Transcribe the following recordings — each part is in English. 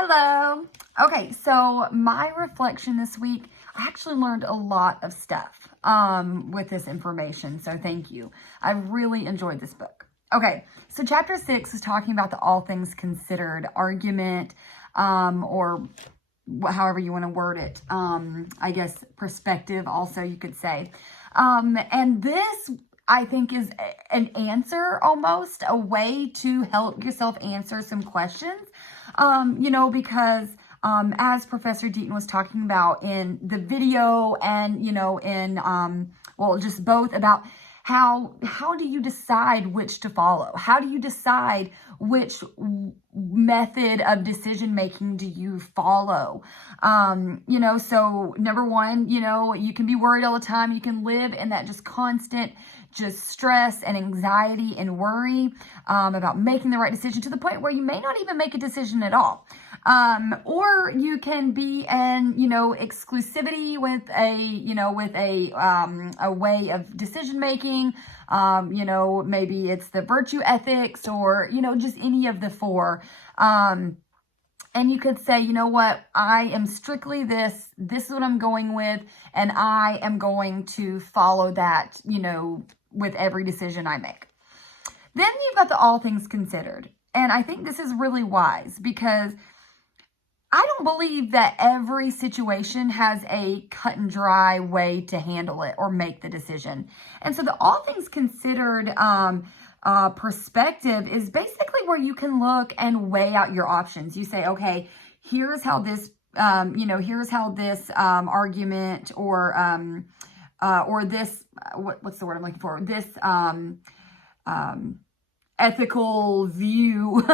Hello. Okay, so my reflection this week, I actually learned a lot of stuff with this information, so thank you. I really enjoyed this book. Okay, so chapter 6 is talking about the all things considered argument, or however you want to word it. I guess perspective also you could say. And this I think is an answer, almost a way to help yourself answer some questions. Because as Professor Deaton was talking about in the video and, just both about how do you decide which to follow? How do you decide which method of decision making do you follow? So number one, you can be worried all the time. You can live in that just constant stress and anxiety and worry about making the right decision to the point where you may not even make a decision at all. Or you can be in, exclusivity with a way of decision making. Maybe it's the virtue ethics or, just any of the four. And you could say, you know what, I am strictly this is what I'm going with, and I am going to follow that, with every decision I make. Then you've got the all things considered. And I think this is really wise because I don't believe that every situation has a cut and dry way to handle it or make the decision. And so the all things considered perspective is basically where you can look and weigh out your options. You say, okay, here's how this, argument or this, what's the word I'm looking for? This ethical view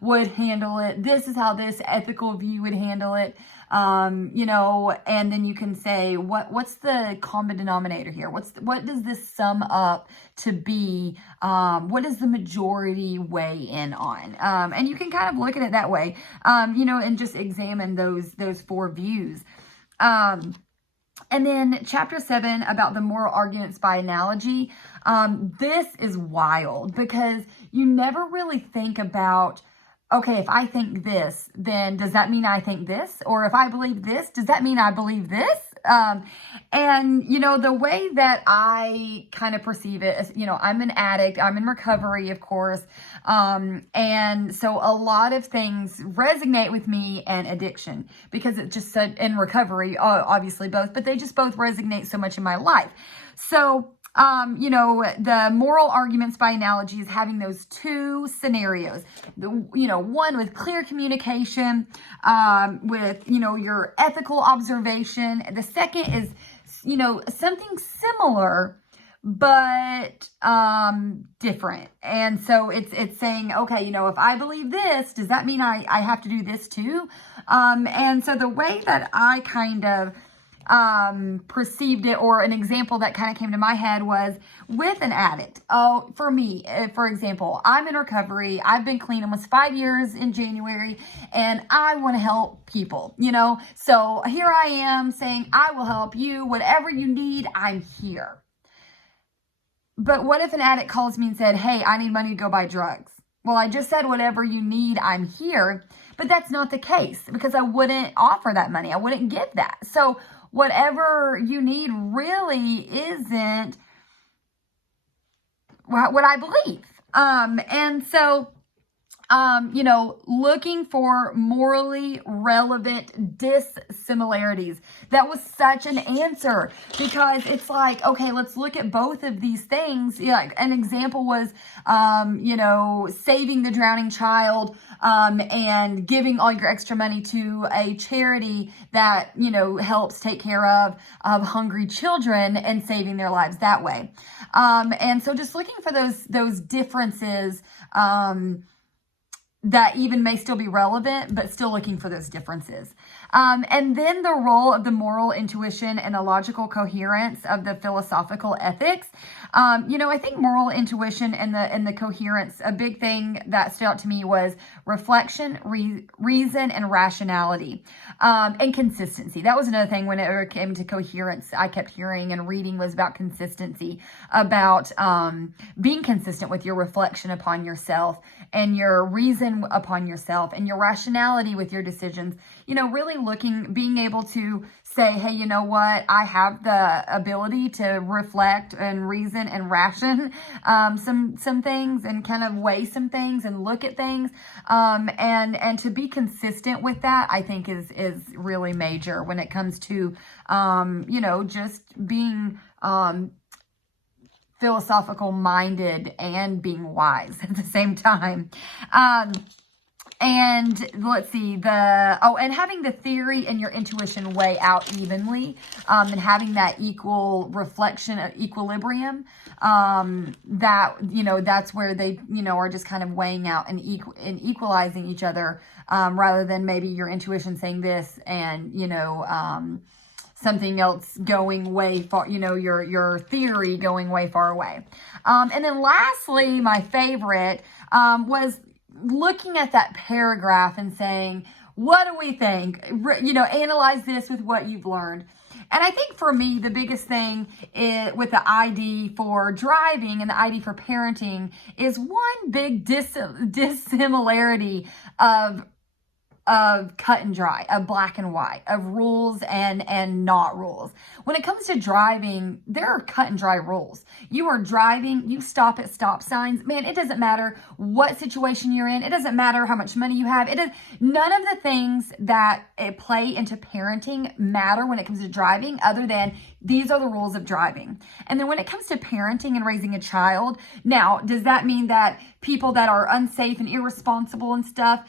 would handle it. This is how this ethical view would handle it. And then you can say, what's the common denominator here? What does this sum up to be? What does the majority weigh in on? And you can kind of look at it that way, and just examine those four views. And then chapter 7 about the moral arguments by analogy. This is wild because you never really think about, okay, if I think this, then does that mean I think this? Or if I believe this, does that mean I believe this? And the way that I kind of perceive it is, I'm an addict, I'm in recovery, of course. And so a lot of things resonate with me and addiction because it's just said in recovery, obviously both, but they just both resonate so much in my life. So, the moral arguments by analogy is having those two scenarios, one with clear communication, with, your ethical observation. The second is, something similar, but, different. And so it's saying, okay, if I believe this, does that mean I have to do this too? And so the way that I kind of, perceived it, or an example that kind of came to my head was with an addict. Oh, for me, for example, I'm in recovery. I've been clean almost 5 years in January, and I want to help people, so here I am saying, I will help you, whatever you need, I'm here. But what if an addict calls me and said, hey, I need money to go buy drugs? Well, I just said, whatever you need, I'm here. But that's not the case because I wouldn't offer that money. I wouldn't give that. So whatever you need really isn't what I believe. And so, looking for morally relevant dissimilarities. That was such an answer because it's like, okay, let's look at both of these things. Like an example was, saving the drowning child, and giving all your extra money to a charity that, helps take care of hungry children and saving their lives that way. And so just looking for those differences, that even may still be relevant, but still looking for those differences. And then the role of the moral intuition and the logical coherence of the philosophical ethics. I think moral intuition and the coherence, a big thing that stood out to me was reflection, reason, and rationality, and consistency. That was another thing when it came to coherence. I kept hearing and reading was about consistency, about being consistent with your reflection upon yourself and your reason reason upon yourself and your rationality with your decisions. You know, really being able to say, hey, you know what? I have the ability to reflect and reason and ration some things, and kind of weigh some things and look at things. And to be consistent with that, I think is really major when it comes to, you know, just being, philosophical minded and being wise at the same time. And let's see, and having the theory and your intuition weigh out evenly, and having that equal reflection, equilibrium, that, you know, that's where they, you know, are just kind of weighing out and equalizing each other, rather than maybe your intuition saying this and, you know, something else going way far, you know, your theory going way far away. And then lastly, my favorite, was looking at that paragraph and saying, what do we think? You know, analyze this with what you've learned. And I think for me, the biggest thing with the ID for driving and the ID for parenting is one big dissimilarity of cut and dry, of black and white, of rules and not rules. When it comes to driving, there are cut and dry rules. You are driving, you stop at stop signs. Man, it doesn't matter what situation you're in. It doesn't matter how much money you have. None of the things that play into parenting matter when it comes to driving, other than these are the rules of driving. And then when it comes to parenting and raising a child, now, does that mean that people that are unsafe and irresponsible and stuff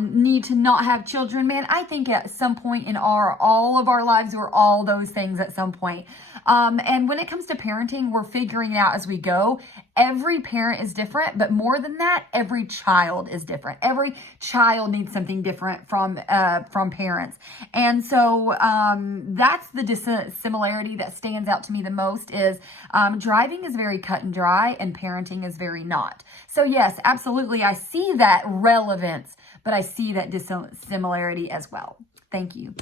need to not have children? Man, I think at some point in all of our lives, we're all those things at some point. And when it comes to parenting, we're figuring it out as we go. Every parent is different, but more than that, every child is different. Every child needs something different from parents. And so that's the dissimilarity that stands out to me the most is driving is very cut and dry and parenting is very not. So yes, absolutely, I see that relevance, but I see that dissimilarity as well. Thank you.